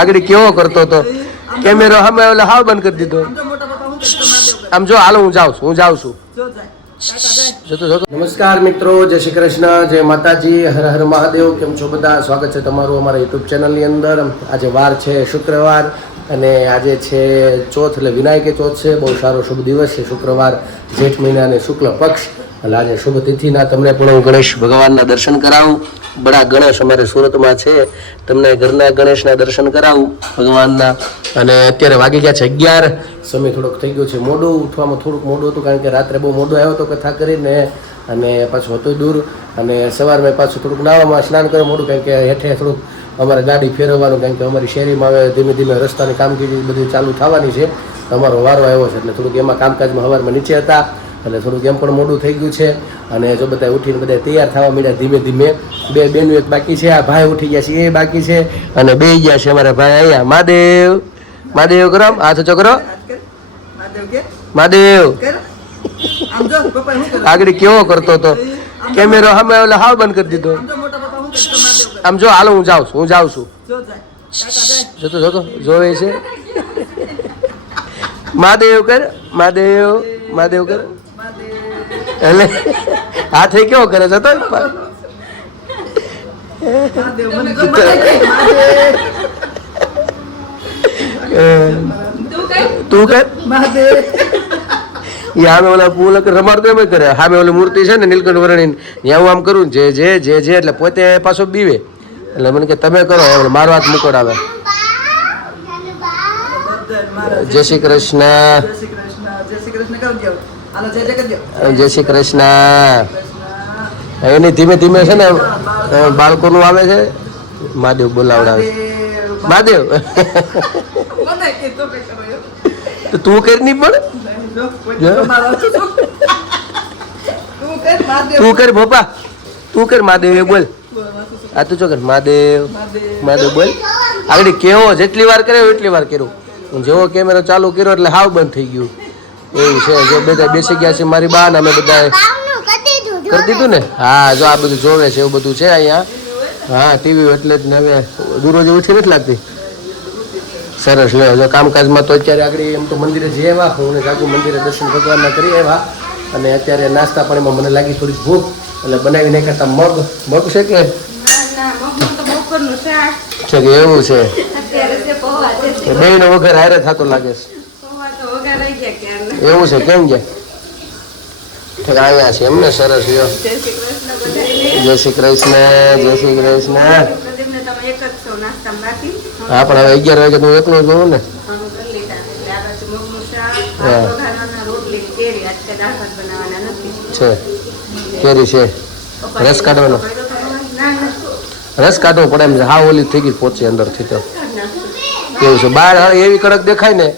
આગળ કેવો કરતો હતો કેમેરો સામે ઓલે હાવ બંધ કરી દીધો આમ જો હાલો હું જાઉં છું નમસ્કાર મિત્રો, જય શ્રી કૃષ્ણ, જય માતાજી, હર હર મહાદેવ. કેમ છો બધા? સ્વાગત છે તમારું અમારા યુટ્યુબ ચેનલની અંદર. આજે વાર છે શુક્રવાર અને આજે છે ચોથ એટલે વિનાયકી ચોથ છે. બહુ સારો શુભ દિવસ છે શુક્રવાર, જેઠ મહિનાની શુક્લ પક્ષ. એટલે આજે શુભ તિથિના તમને પણ હું ગણેશ ભગવાનના દર્શન કરાવું. બડા ગણેશ અમારે સુરતમાં છે, તમને ઘરના ગણેશના દર્શન કરાવું ભગવાનના. અને અત્યારે વાગી ગયા છે 11. સમય થોડોક થઈ ગયો છે મોડું, ઉઠવામાં થોડુંક મોડું હતું કારણ કે રાત્રે બહુ મોડું આવ્યો હતો કથા કરીને, અને પાછું હતું દૂર. અને સવારમાં પાછું થોડુંક નાવામાં સ્નાન કરે મોડું કારણ કે હેઠે થોડુંક અમારે ગાડી ફેરવવાનું, કારણ કે અમારી શેરીમાં હવે ધીમે ધીમે રસ્તાની કામગીરી બધી ચાલુ થવાની છે. અમારો વારો આવ્યો છે એટલે થોડુંક એમાં કામકાજમાં સવારમાં નીચે હતા એટલે થોડુંક એમ પણ મોડું થઈ ગયું છે. અને જો બધા ઉઠીને બધા તૈયાર થવા માંડ્યા ધીમે ધીમે. બે બેનું એક બાકી છે, આ ભાઈ ઉઠી ગયા છે એ બાકી છે, અને બે ગયા છે અમારા ભાઈ અહીંયા. મહાદેવ મહાદેવ કરો, હાથ ઊંચો કરો, મહાદેવ. આગળ કેવો કરતો હતો કેમેરો સામે ઓલે હાવ બંધ કરી દીધો આમ જો હાલો હું જાઉં છું જોતો જોવે છે. મહાદેવ કર, મહાદેવ કર. એટલે હાથે કેવો કરે છે તું કર હામે ઓલા પુલ રમાડતો એમ કરે. સામે ઓલી મૂર્તિ છે ને નીલકંઠ વર્ણિન, ત્યાં હું આમ કરું જે એટલે પોતે પાછો બીવે. એટલે મને કે તમે કરો, એમ મારો હાથ મુકડાવે. જય શ્રી કૃષ્ણ, જય શ્રી કૃષ્ણ. એની ધીમે ધીમે છે ને બાળકોનું આવે છે. મહાદેવ બોલાવડાવે. મહાદેવ તું કરી નહીં પણ તું કર ભોપા, તું કર. મહાદેવ એ બોલ. આ તું ચો કર. મહાદેવ બોલ. આગળ કેવો જેટલી વાર કરે એટલી વાર કર્યું. જેવો કેમેરો ચાલુ કર્યો એટલે હાવ બંધ થઈ ગયું. એવું છે. જો બધા બેસી ગયા છે મારી બા ને અમે બધા કરી દીધું ને. હા જો આ બધું જોવે છે એવું બધું છે અહીંયા. હા ટીવી એટલે જ ને હવે દૂરો જે ઓછી નથી લાગતી. સરસ લે. જો કામકાજમાં તો અત્યારે આગળ એમ તો મંદિરે જઈ આવ્યા, હું જાગું મંદિરે દર્શન ભગવાનના કરી આવ્યા. અને અત્યારે નાસ્તા પાણીમાં મને લાગી થોડીક ભૂખ એટલે બનાવી નાખ્યા મગ છે કે એવું છે. બે નો વગર હારે થતો લાગે છે. એવું છે. કેમ ગયા આવ્યા છે એમને? સરસ લ્યો. જય શ્રી કૃષ્ણ, જય શ્રી કૃષ્ણ. હા પણ હવે 11 વાગે તો એકલો જોઉં ને. છે કેરી છે. રસ કાઢવાનો પડે એમ. હા ઓલી થઈ ગઈ પહોંચી અંદરથી તો કેવું છે. બહાર એવી કડક દેખાય ને.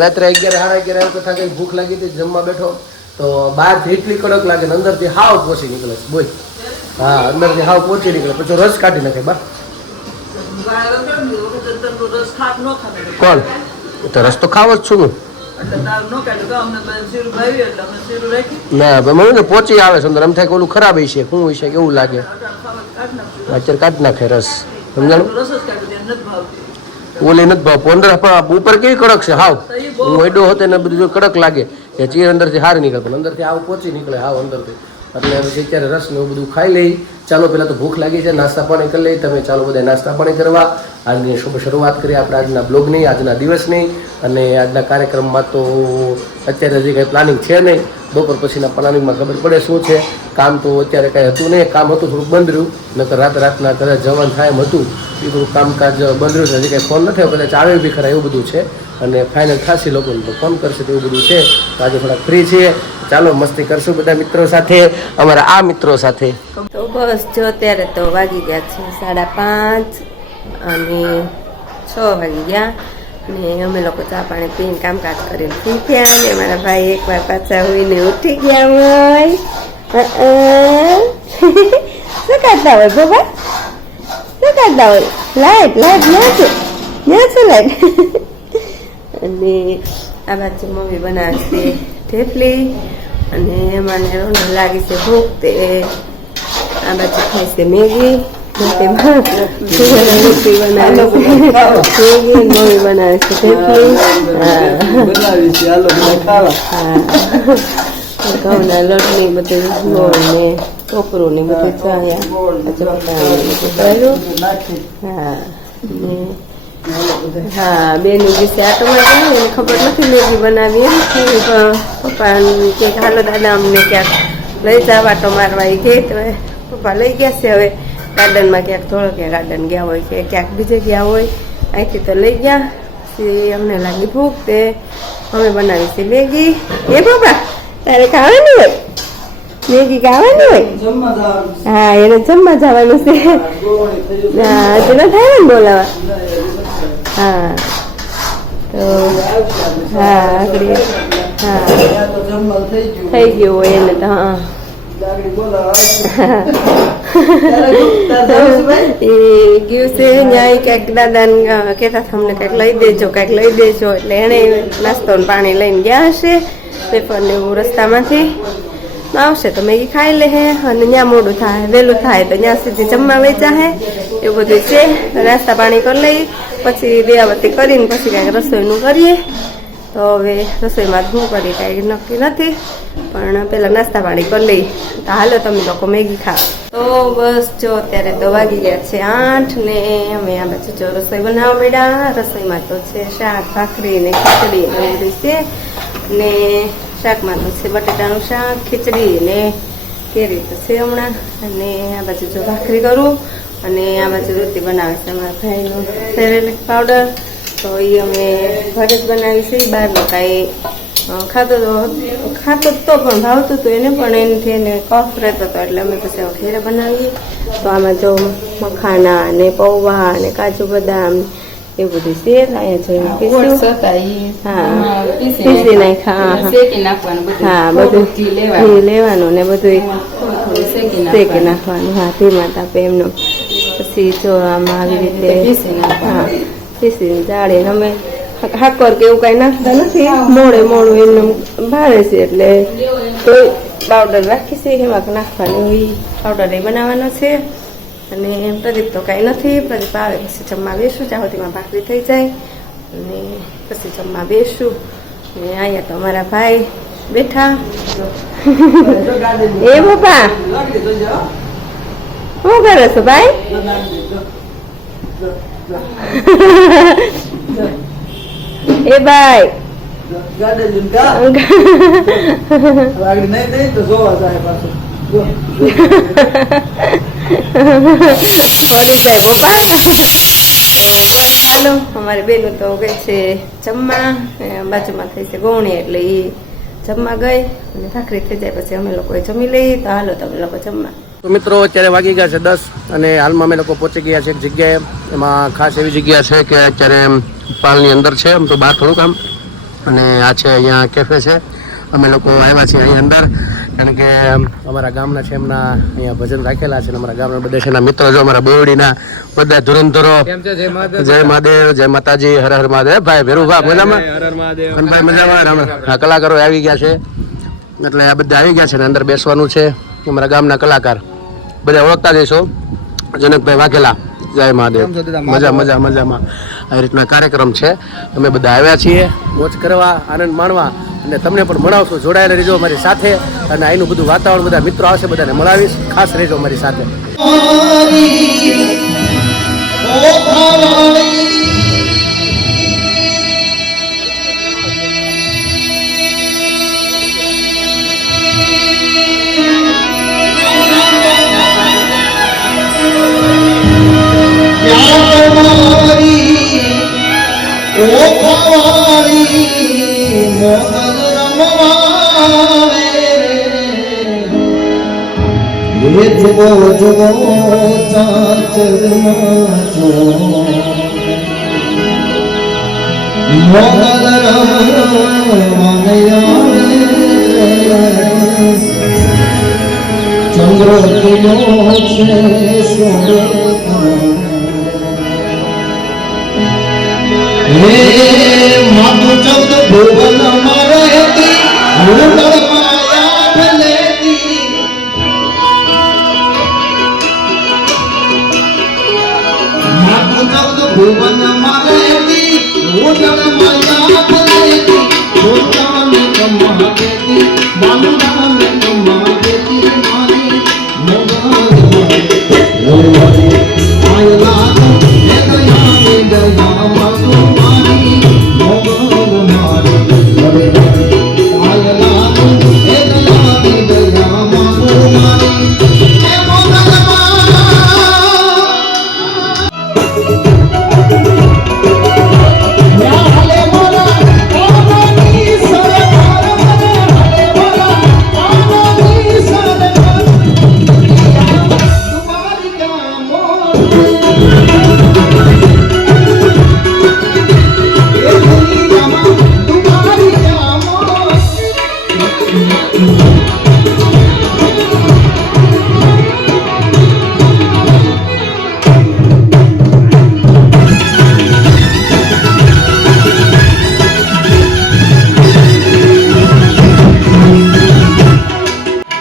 રાત્રે 11 સાડા 11 કથા કઈ ભૂખ લાગી હતી, જમવા બેઠો તો બહારથી એટલી કડક લાગે ને અંદરથી હાવ પહોંચી નીકળે બોલ. હા અંદરથી હાવ પહોંચી નીકળે પછી રસ કાઢી નાખે બા. કોણ તો રસ તો ખાવ જ છું હું. ના મને ને પહોંચી આવે છે અંદર. એમ થાય કે ઓલું ખરાબ છે શું હોય છે કેવું લાગે. અત્યારે કાઢી નાખે રસ. સમજાણું? ઓલી નથી ભાવ. અંદર ઉપર કેવી કડક છે હાવ. હું એડો હતો ને બધું કડક લાગે કે ચીર અંદરથી હારી નીકળે પણ અંદરથી આવું પહોંચી નીકળે હાવ અંદરથી. એટલે અત્યારે રસ ને એવું બધું ખાઈ લઈ. ચાલો પહેલાં તો ભૂખ લાગી છે, નાસ્તા પાણી કરી લઈ. તમે ચાલો બધા નાસ્તા પાણી કરવા. આજની શુભ શરૂઆત કરીએ આપણે આજના બ્લોગની, આજના દિવસની. અને આજના કાર્યક્રમમાં તો અત્યારે હજી કંઈ પ્લાનિંગ છે નહીં. બપોર પછીના પ્લાનિંગમાં ખબર પડે શું છે. કામ તો અત્યારે કાંઈ હતું નહીં. કામ હતું થોડુંક બંધ રહ્યું, નકર રાતના કદાચ જવાનું થાય એમ હતું. એ બધું કામકાજ બંધ રહ્યું છે. હજી કંઈ ફોન નથી આવ્યો, કદાચ આવે બી ખરા એવું બધું છે. અને ફાઇનલ થશે લોકોને તો ફોન કરશે તેવું બધું છે. તો આજે થોડાક ફ્રી છીએ, ચાલો મસ્તી કરશું બધા મિત્રો સાથે, અમારા આ મિત્રો સાથે. તો બસ જો અત્યારે તો વાગી ગયા છે 5:30 અને 6 વાગી ગયા. ને અમે લોકો ચા પાણી પીને કામકાજ કરીને ફ્રી થયા. અને મારા ભાઈ એકવાર પાછા હોઈને ઉઠી ગયા હોય. શું કરતા હોય બાબા? શું કરતા હોય? લાઈટ ન્યા છે લાઈટ. અને આ બાજુ મમ્મી બનાવે છે થેપલી અને મને લાગી છે ભૂખ તે આ બાજુ ખાય છે મેગી રોટલી બનાવે છે મમ્મી બનાવે છે થેપલી. ઘઉંના લોટની બધું ગોળ ને ટોપરું ને બધું ચાલ્યા. હા બેની વિશે આટો મારી એને ખબર નથી મેગી બનાવી એમ પપ્પા કે હાલો દાદા અમને ક્યાંક લઈ જાવ આટો મારવા એ ગઈ તો પપ્પા લઈ ગયા છે. હવે ગાર્ડનમાં ક્યાંક થોડો ક્યાં ગાર્ડન ગયા હોય કે ક્યાંક બીજે ગયા હોય અહીંથી તો લઈ ગયા. પછી અમને લાગી ભૂખ તે અમે બનાવી છે મેગી. એ પપ્પા તારે ખાવાની હોય મેગી ખાવાની હોય? હા એને જમવા જવાનું છે. હા હજુ ન થાય ને બોલાવા. હા તો હા આગળ હા થઈ ગયું હોય એને તો. હા એ ગયું છે ન્યાય ક્યાંક દાદાને કહેતા અમને કંઈક લઈ દેજો કંઈક લઈ દેજો એટલે એને નાસ્તો ને પાણી લઈને ગયા હશે. પેપર ને એવું રસ્તામાંથી આવશે તો મેગી ખાઈ લે હે અને ત્યાં મોડું થાય વહેલું થાય તો ત્યાં સુધી જમવા વેચા હે એવું બધું છે. નાસ્તા પાણી કરી લઈ પછી દિયાબત્તી કરીને પછી કાંઈક રસોઈનું કરીએ. તો હવે રસોઈમાં શું કરીએ કાંઈ નક્કી નથી પણ પહેલાં નાસ્તા પાણી કરી લઈ. તો હાલો તમે લોકો મેગી ખાઓ. તો બસ જો અત્યારે તો વાગી ગયા છે 8 ને અમે આ બાજુ જો રસોઈ બનાવવા માંડ્યા. રસોઈમાં તો છે શાક ભાખરી ને ખીચડી ને એવું બધું છે. ને શાકમાં તો છે બટેટાનું શાક ખીચડી ને કેરી તો છે હમણાં. અને આ બાજુ જો ભાખરી કરું અને આ બાજુ રોટી બનાવે છે અમારા ભાઈનું સેરેલેક પાવડર. તો એ અમે ઘરે જ બનાવી છે. બહારનું કાંઈ ખાતો તો પણ ભાવતું હતું એને પણ એનાથી એને કફ રહેતો હતો એટલે અમે પછી ઘરે બનાવીએ. તો આમાં જો મખાના ને પૌવા ને કાજુ બદામ એવું બધું છે. અહીંયા જોઈને પીસી નાખ્યા. હા બધું ઘી લેવાનું ને બધું શેકી નાખવાનું. હા ધીમા તાપે એમનો. પછી જો આમાં આવી રીતે હા પીસી જાળે અમે હાકર કે એવું કઈ નાખતા નથી. મોડું એમને ભાવે છે એટલે તો પાવડર રાખી છે એમાં નાખવાની પાવડર એ બનાવવાનો છે. અને પ્રદીપ તો કાંઈ નથી. પ્રદીપ આવે પછી જમવા બેસું ત્યાં સુધીમાં ભાખરી થઈ જાય અને પછી જમવા બેસું. અને અહીંયા તો અમારા ભાઈ બેઠા. એ પપ્પા શું કરો છો ભાઈ? એ ભાઈ ચાલો અમારી બેનું તો ગઈ છે જમવા. બાજુમાં થઈ છે ગૌણી એટલે એ જમવા ગઈ અને ભાખરી થઈ જાય પછી અમે લોકોએ જમી લઈએ. તો હાલો તમે લોકો જમવા. તો મિત્રો અત્યારે વાગી ગયા છે 10 અને હાલમાં અમે લોકો પહોંચી ગયા છે એક જગ્યાએ. એમાં ખાસ એવી જગ્યા છે કે અત્યારે પાલની અંદર છે આમ તો બહાર થોડું કામ. અને આ છે અહીંયા કેફે છે. અમે લોકો આવ્યા છીએ અહીં અંદર કારણ કે અમારા ગામના છે એમના અહીંયા ભજન રાખેલા છે. અમારા ગામના બધા છે એના મિત્રો જો અમારા બોવડીના બધા ધુરંધરો. જય મહાદેવ જય માતાજી હર હર મહાદેવ. ભાઈ ભેરુભા મજામાં? ભાઈ મજામાં. હા કલાકારો આવી ગયા છે એટલે આ બધા આવી ગયા છે ને અંદર બેસવાનું છે. અમારા ગામના કલાકાર બધા ઓળખતા જઈશો. જનકભાઈ વાઘેલા જય મહાદેવ. મજામાં આવી રીતના કાર્યક્રમ છે. અમે બધા આવ્યા છીએ મોજ કરવા આનંદ માણવા અને તમને પણ મળાવશો. જોડાયેલા રહેજો અમારી સાથે અને અહીંનું બધું વાતાવરણ બધા મિત્રો આવશે બધાને મળાવીશ. ખાસ રહેજો અમારી સાથે. ભુવન મારેતી ઉડન માયા કરેતી ભૂતાન કમા દેતી બાંધાન કમા દેતી મારી મોગલ આયલા હે દયા ને દયા માગો મારી મોગલ મારી આયલા હે દયા ને દયા માગો મારી હે મોગલ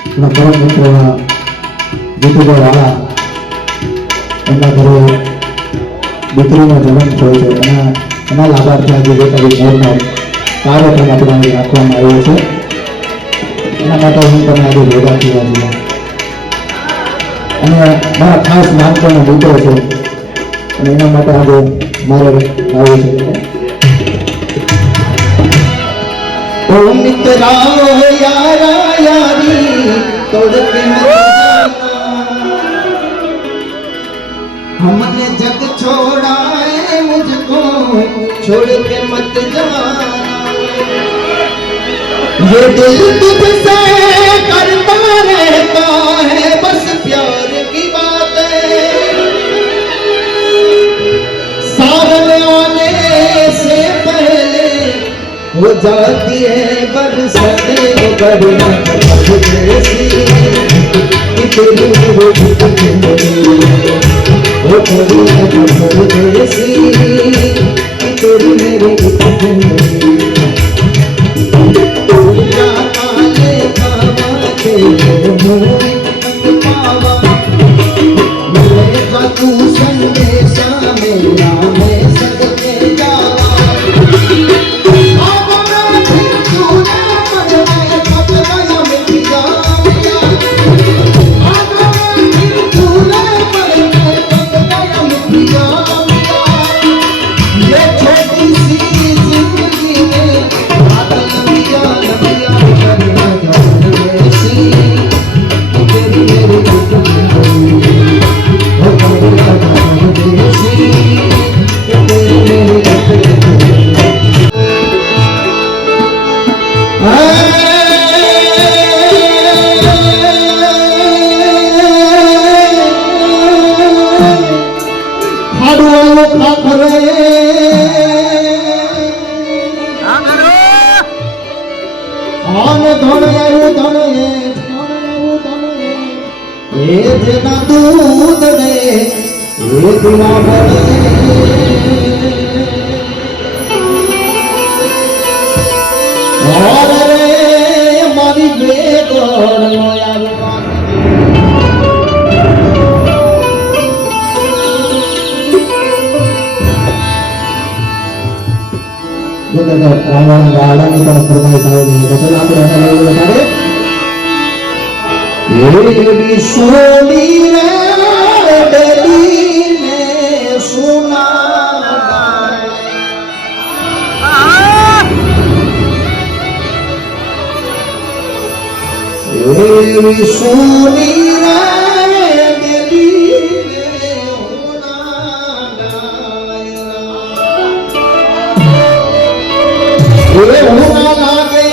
પરમ મિત્ર જીતુભાઈ વાળા એમના ઘરે દીકરીનો જન્મ થયો છે એના લાભાર્થી આજે વેપારી મોરનો કાર્યક્રમ આપણે આજે રાખવામાં આવ્યો છે. એના માટે હું તમે આજે ભેગા થયા છીએ અને મારા ખાસ નાનપણનો મિત્રો છે અને એના માટે આજે મારે આવ્યું છે. ओ मित्रा यारा यारी तोड़ के मत जाना हमने जग छोड़ा है मुझको छोड़ के मत जाना ये दिल तुझसे करता रहता है बस प्यार की बातें सावन आने से पहले हो जाती है बरसते बरना जैसी तेरी वो तेरी जैसी तेरी मेरी काले बाबा के पावा मेरा तू संदेशा मेरा मैं सदके जावा दूध रे एक ना और रे मारी बेगोर यार जो कहता रावण गाड़ा की तरफ फरमाइश आएगी तो चल आप रहने लगे बता रहे ये भी सोनी रे बेली ने सुना ये भी सोनी रे बेली ने होना लागे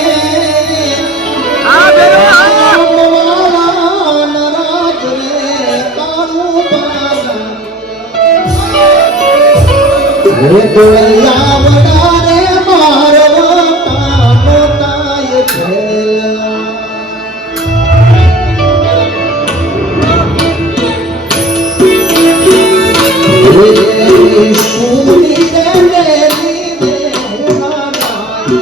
गोया वडारे मारवा कानो ताय खेला रे सुनी दे मेरी दे होना नाय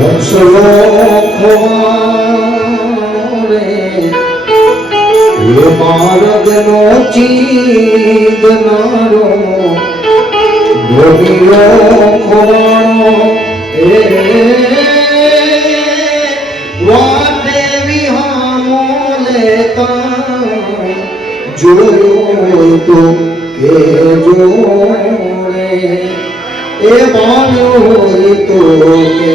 હંસલો ખોવાણો રે એ માર્ગનો ચીંદનારો ધોનીયો ખોવાણો એ વાટે વિહામો લેતા જોયો તો કે જોડે એ બાળ્યો તો કે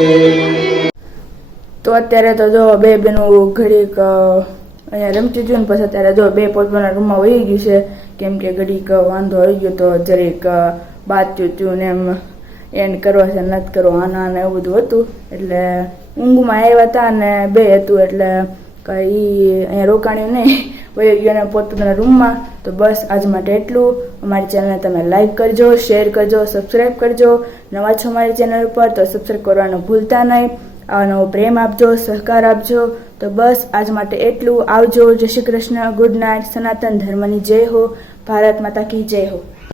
તો અત્યારે તો જો બે બેનું ઘડીક અહીંયા રમતી જોયું ને પછી અત્યારે જો બે પોતપોતાના રૂમમાં વહી ગયું છે, કેમ કે ઘડીક વાંધો આવી ગયો તો જરીક બાતચું ને એમ એન્ડ કરવા છે નથી કરો આના ને એવું બધું હતું, એટલે ઊંઘમાં આવ્યા હતા ને બે હતું એટલે કંઈ અહીંયા રોકાણ્યું નહીં, વહી ગયો ને પોતપોતાના રૂમમાં. તો બસ આજ માટે એટલું. અમારી ચેનલને તમે લાઈક કરજો, શેર કરજો, સબસ્ક્રાઈબ કરજો. નવા છો અમારી ચેનલ ઉપર તો સબસ્ક્રાઈબ કરવાનું ભૂલતા નહીં. આવો નવો પ્રેમ આપજો, સહકાર આપજો. તો બસ આજ માટે એટલું. આવજો. જય શ્રી કૃષ્ણ. Good night. સનાતન ધર્મની જય હો. ભારત માતા કી જય હો.